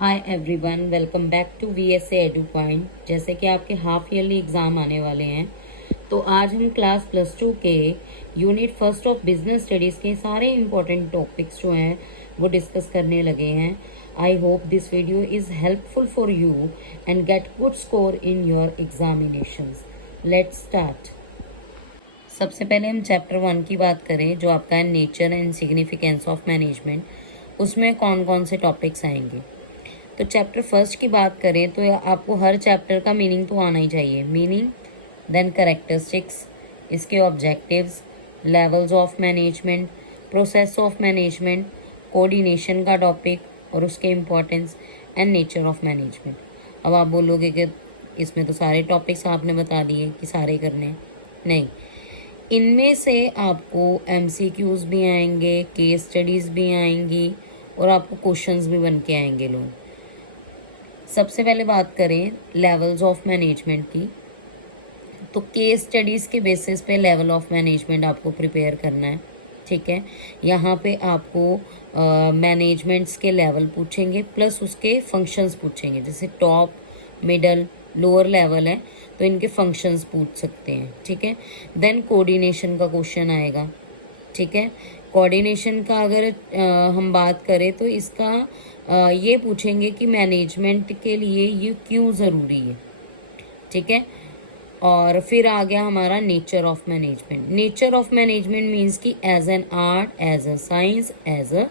Hi everyone, welcome back to VSA Edu Point. जैसे कि आपके हाफ ईयरली एग्ज़ाम आने वाले हैं, तो आज हम क्लास +2 के unit first of business studies के सारे इंपॉर्टेंट टॉपिक्स जो हैं वो डिस्कस करने लगे हैं। I hope this video is helpful for you and get good score in your examinations. Let's start. सबसे पहले हम चैप्टर 1 की बात करें, जो आपका है nature and significance of management. उसमें कौन कौन से टॉपिक्स आएंगे। तो चैप्टर फर्स्ट की बात करें तो आपको हर चैप्टर का मीनिंग तो आना ही चाहिए। मीनिंग, देन कैरेक्टरिस्टिक्स, इसके objectives, levels of management, process of management, coordination का टॉपिक और उसके importance and nature of management. अब आप बोलोगे कि इसमें तो सारे टॉपिक्स आपने बता दिए कि सारे करने हैं। नहीं, इनमें से आपको एमसीक्यूज भी आएंगे, केस स्टडीज़ भी आएंगी और आपको क्वेश्चंस भी बन के आएंगे लोग। सबसे पहले बात करें लेवल्स ऑफ मैनेजमेंट की, तो केस स्टडीज़ के बेसिस पे लेवल ऑफ मैनेजमेंट आपको प्रिपेयर करना है। ठीक है, यहाँ पे आपको मैनेजमेंट्स के लेवल पूछेंगे प्लस उसके फंक्शंस पूछेंगे। जैसे टॉप, मिडल, लोअर लेवल है तो इनके फंक्शंस पूछ सकते हैं। ठीक है, देन कोऑर्डिनेशन का क्वेश्चन आएगा। ठीक है, कोऑर्डिनेशन का अगर हम बात करें तो इसका ये पूछेंगे कि मैनेजमेंट के लिए ये क्यों ज़रूरी है। ठीक है, और फिर आ गया हमारा nature of management. Nature of management means कि as an art, as a science, as a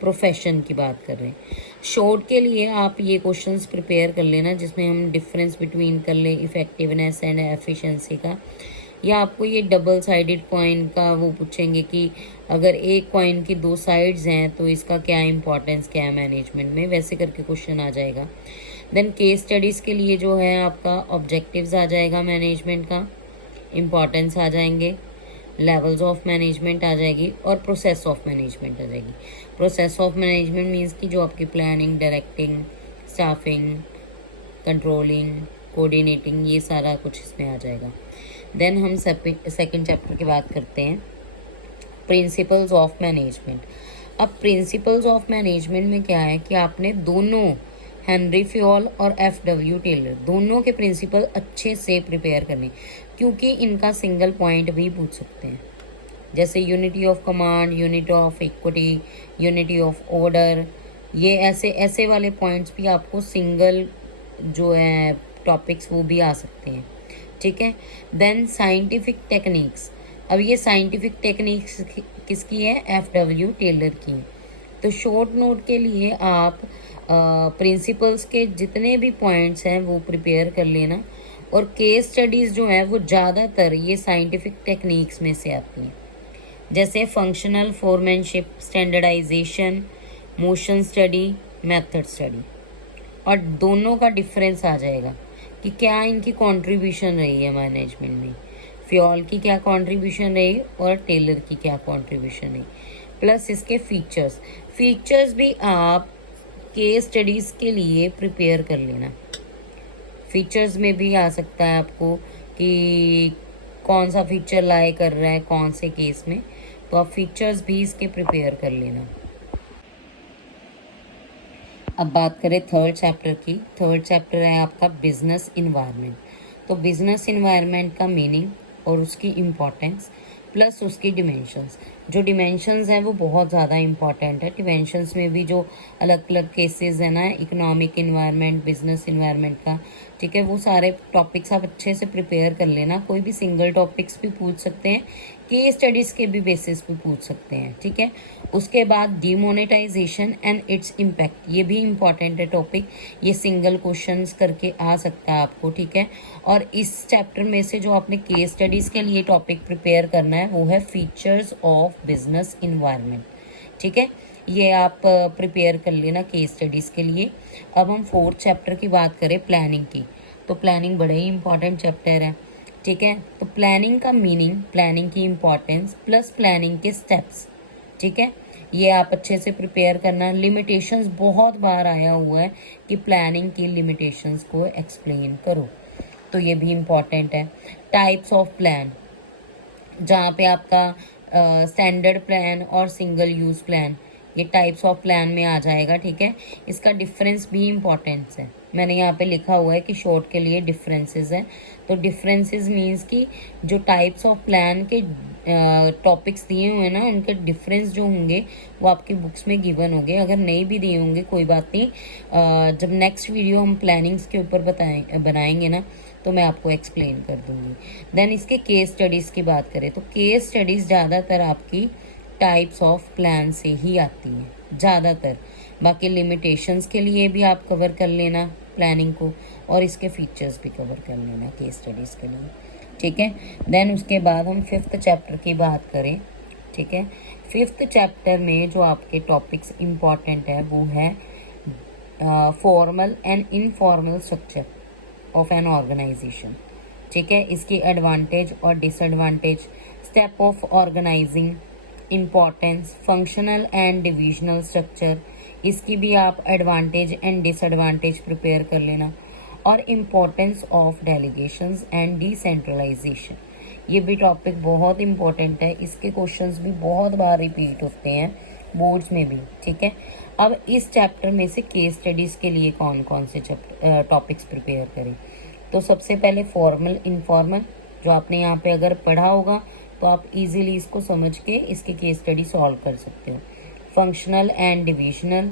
profession की बात कर रहे हैं। शॉर्ट के लिए आप ये क्वेश्चंस प्रिपेयर कर लेना, जिसमें हम डिफरेंस बिटवीन कर ले इफेक्टिवनेस एंड एफिशिएंसी का, या आपको ये डबल साइडेड कॉइन का वो पूछेंगे कि अगर एक कॉइन की दो साइड्स हैं तो इसका क्या इंपॉर्टेंस क्या है मैनेजमेंट में, वैसे करके क्वेश्चन आ जाएगा। देन केस स्टडीज़ के लिए जो है आपका ऑब्जेक्टिव्स आ जाएगा, मैनेजमेंट का इम्पॉर्टेंस आ जाएंगे, लेवल्स ऑफ मैनेजमेंट आ जाएगी और प्रोसेस ऑफ मैनेजमेंट आ जाएगी। प्रोसेस ऑफ मैनेजमेंट मीन्स कि जो आपकी planning, directing, staffing, controlling, coordinating, ये सारा कुछ इसमें आ जाएगा। देन हम सेकंड चैप्टर की बात करते हैं, प्रिंसिपल्स ऑफ मैनेजमेंट। अब प्रिंसिपल्स ऑफ मैनेजमेंट में क्या है कि आपने दोनों हेनरी फ्योल और एफ.डब्ल्यू. टेलर दोनों के प्रिंसिपल अच्छे से प्रिपेयर करने, क्योंकि इनका सिंगल पॉइंट भी पूछ सकते हैं। जैसे unity of command, unity of equity, unity of order, ये ऐसे ऐसे वाले पॉइंट्स भी आपको सिंगल जो है टॉपिक्स वो भी आ सकते हैं। ठीक है, देन साइंटिफिक टेक्निक्स। अब ये साइंटिफिक टेक्निक्स किसकी है? एफ.डब्ल्यू. टेलर की। तो शॉर्ट नोट के लिए आप प्रिंसिपल्स के जितने भी पॉइंट्स हैं वो प्रिपेयर कर लेना, और केस स्टडीज़ जो है वो ज़्यादातर ये साइंटिफिक टेक्निक्स में से आती हैं। जैसे functional foremanship, standardisation, motion study, method study, और दोनों का डिफरेंस आ जाएगा कि क्या इनकी कंट्रीब्यूशन रही है मैनेजमेंट में। फ्योल की क्या कंट्रीब्यूशन रही और टेलर की क्या कंट्रीब्यूशन रही, प्लस इसके फीचर्स भी आप केस स्टडीज़ के लिए प्रिपेयर कर लेना। फीचर्स में भी आ सकता है आपको कि कौन सा फीचर लाई कर रहा है कौन से केस में, तो आप फीचर्स भी इसके प्रिपेयर कर लेना। अब बात करें थर्ड चैप्टर की। थर्ड चैप्टर है आपका बिजनेस इन्वायरमेंट। तो बिजनेस इन्वायरमेंट का मीनिंग और उसकी इम्पोर्टेंस प्लस उसकी डिमेंशंस। जो डिमेंशंस हैं वो बहुत ज़्यादा इम्पॉर्टेंट है। डिमेंशंस में भी जो अलग अलग केसेस है ना, इकोनॉमिक इन्वायरमेंट, बिजनेस इन्वायरमेंट का, ठीक है, वो सारे टॉपिक्स आप अच्छे से प्रिपेयर कर लेना। कोई भी सिंगल टॉपिक्स भी पूछ सकते हैं, केस स्टडीज़ के भी बेसिस पे पूछ सकते हैं। ठीक है, उसके बाद डिमोनेटाइजेशन एंड इट्स इम्पैक्ट, ये भी इम्पॉर्टेंट है टॉपिक, ये सिंगल क्वेश्चंस करके आ सकता है आपको। ठीक है, और इस चैप्टर में से जो आपने केस स्टडीज़ के लिए टॉपिक प्रिपेयर करना है वो है फीचर्स ऑफ बिजनेस इन्वायरमेंट। ठीक है, ये आप प्रिपेयर कर लेना केस स्टडीज़ के लिए। अब हम फोर्थ चैप्टर की बात करें, प्लानिंग की, तो प्लानिंग बड़ा ही इंपॉर्टेंट चैप्टर है। ठीक है, तो प्लानिंग का मीनिंग, प्लानिंग की इम्पोर्टेंस प्लस प्लानिंग के स्टेप्स। ठीक है, ये आप अच्छे से प्रिपेयर करना। लिमिटेशंस बहुत बार आया हुआ है कि प्लानिंग की लिमिटेशंस को एक्सप्लेन करो, तो ये भी इम्पॉर्टेंट है। टाइप्स ऑफ प्लान, जहाँ पे आपका स्टैंडर्ड प्लान और सिंगल यूज़ प्लान, ये टाइप्स ऑफ प्लान में आ जाएगा, ठीक है। इसका डिफरेंस भी इम्पोर्टेंस है, मैंने यहाँ पे लिखा हुआ है कि शॉर्ट के लिए डिफरेंसेस है। तो डिफरेंसेस मीन्स कि जो टाइप्स ऑफ प्लान के टॉपिक्स दिए हुए हैं ना, उनके डिफरेंस जो होंगे वो आपकी बुक्स में गिवन होंगे। अगर नहीं भी दिए होंगे कोई बात नहीं, जब नेक्स्ट वीडियो हम प्लानिंग्स के ऊपर बनाएंगे ना, तो मैं आपको एक्सप्लेन कर दूंगी। देन इसके केस स्टडीज़ की बात करें तो केस स्टडीज़ ज़्यादातर आपकी टाइप्स ऑफ प्लान से ही आती हैं ज़्यादातर। बाकी लिमिटेशंस के लिए भी आप कवर कर लेना प्लानिंग को, और इसके फीचर्स भी कवर कर लेना केस स्टडीज़ के लिए, ठीक है। देन उसके बाद हम 5th चैप्टर की बात करें, ठीक है। 5th चैप्टर में जो आपके टॉपिक्स इम्पॉर्टेंट है वो है formal and informal structure of an organisation, ठीक है। इसकी एडवांटेज और disadvantage, step of organising, importance, functional and divisional structure, इसकी भी आप एडवांटेज एंड डिसएडवांटेज प्रिपेयर कर लेना, और importance of delegations and decentralisation, ये भी टॉपिक बहुत इंपॉर्टेंट है। इसके क्वेश्चंस भी बहुत बार रिपीट होते हैं बोर्ड्स में भी, ठीक है। अब इस चैप्टर में से केस स्टडीज़ के लिए कौन कौन से टॉपिक्स प्रिपेयर करें, तो सबसे पहले फॉर्मल इनफॉर्मल, जो आपने यहाँ पे अगर पढ़ा होगा तो आप इजीली इसको समझ के इसकी केस स्टडी सॉल्व कर सकते हो। फंक्शनल एंड डिविजनल,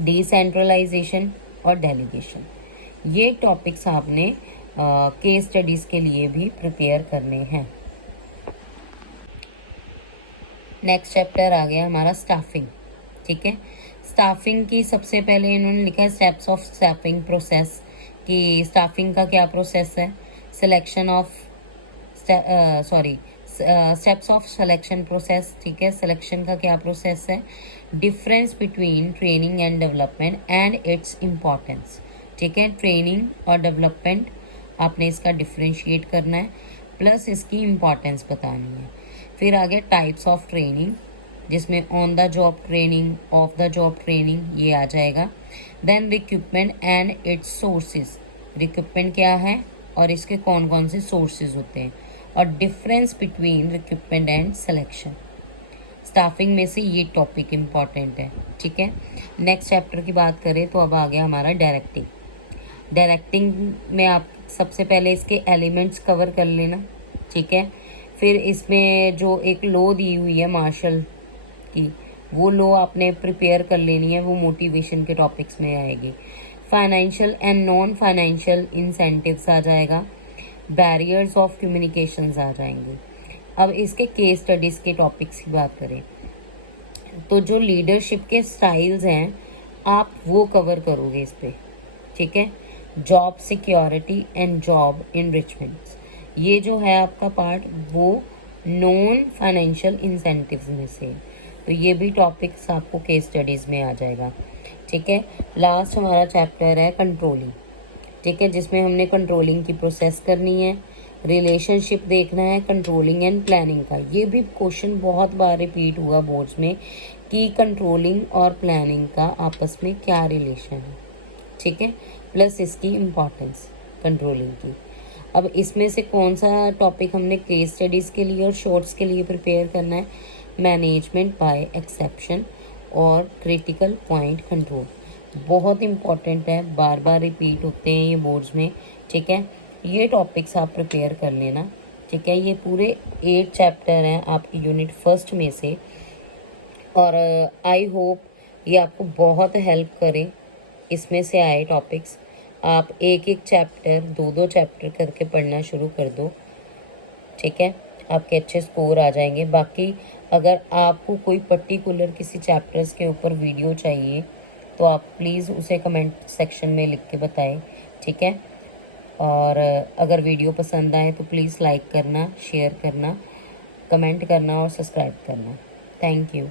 डिसेंट्रलाइजेशन और डेलीगेशन, ये टॉपिक्स आपने केस स्टडीज़ के लिए भी प्रिपेयर करने हैं। नेक्स्ट चैप्टर आ गया हमारा स्टाफिंग, ठीक है। स्टाफिंग की सबसे पहले इन्होंने लिखा है स्टेप्स ऑफ स्टाफिंग प्रोसेस, कि स्टाफिंग का क्या प्रोसेस है, selection of steps of selection process, ठीक है। सिलेक्शन का क्या प्रोसेस है, difference between training and development and it's importance, ठीक है। ट्रेनिंग और डेवलपमेंट आपने इसका डिफ्रेंशिएट करना है, प्लस इसकी इम्पॉर्टेंस बतानी है। फिर आगे टाइप्स ऑफ ट्रेनिंग, जिसमें on the job training, off the job training ये आ जाएगा। Then recruitment and its sources, recruitment क्या है और इसके कौन कौन से सोर्सेज होते हैं, और difference between recruitment and selection. Staffing में से ये टॉपिक इम्पॉर्टेंट है, ठीक है। नेक्स्ट चैप्टर की बात करें तो अब आ गया हमारा डायरेक्टिंग। डायरेक्टिंग में आप सबसे पहले इसके एलिमेंट्स कवर कर लेना, ठीक है। फिर इसमें जो एक लो दी हुई है मार्शल की, वो लो आपने प्रिपेयर कर लेनी है, वो मोटिवेशन के टॉपिक्स में आएगी। Financial and non financial incentives आ जाएगा, बैरियर्स ऑफ कम्युनिकेशंस आ जाएंगे। अब इसके केस स्टडीज़ के टॉपिक्स की बात करें तो जो लीडरशिप के स्टाइल्स हैं आप वो कवर करोगे इस पे, ठीक है। जॉब सिक्योरिटी एंड जॉब इनरिचमेंट्स, ये जो है आपका पार्ट वो नॉन फाइनेंशियल इंसेंटिव्स में से, तो ये भी टॉपिक्स आपको केस स्टडीज़ में आ जाएगा, ठीक है। लास्ट हमारा चैप्टर है कंट्रोलिंग, ठीक है, जिसमें हमने कंट्रोलिंग की प्रोसेस करनी है, रिलेशनशिप देखना है कंट्रोलिंग एंड प्लानिंग का। ये भी क्वेश्चन बहुत बार रिपीट हुआ बोर्ड्स में कि कंट्रोलिंग और प्लानिंग का आपस में क्या रिलेशन है, ठीक है, प्लस इसकी इम्पॉर्टेंस कंट्रोलिंग की। अब इसमें से कौन सा टॉपिक हमने केस स्टडीज़ के लिए और शॉर्ट्स के लिए प्रिपेयर करना है, मैनेजमेंट बाय एक्सेप्शन और क्रिटिकल पॉइंट कंट्रोल, बहुत इंपॉर्टेंट है, बार बार रिपीट होते हैं ये बोर्ड्स में, ठीक है। ये टॉपिक्स आप प्रिपेयर कर लेना, ठीक है। ये पूरे 8 चैप्टर हैं आपकी यूनिट फर्स्ट में से, और आई होप ये आपको बहुत हेल्प करे। इसमें से आए टॉपिक्स आप एक एक चैप्टर 2-2 चैप्टर करके पढ़ना शुरू कर दो, ठीक है, आपके अच्छे स्कोर आ जाएंगे। बाकी अगर आपको कोई पर्टिकुलर किसी चैप्टर्स के ऊपर वीडियो चाहिए तो आप प्लीज़ उसे कमेंट सेक्शन में लिख के बताएं, ठीक है। और अगर वीडियो पसंद आए तो प्लीज़ लाइक करना, शेयर करना, कमेंट करना और सब्सक्राइब करना। Thank you.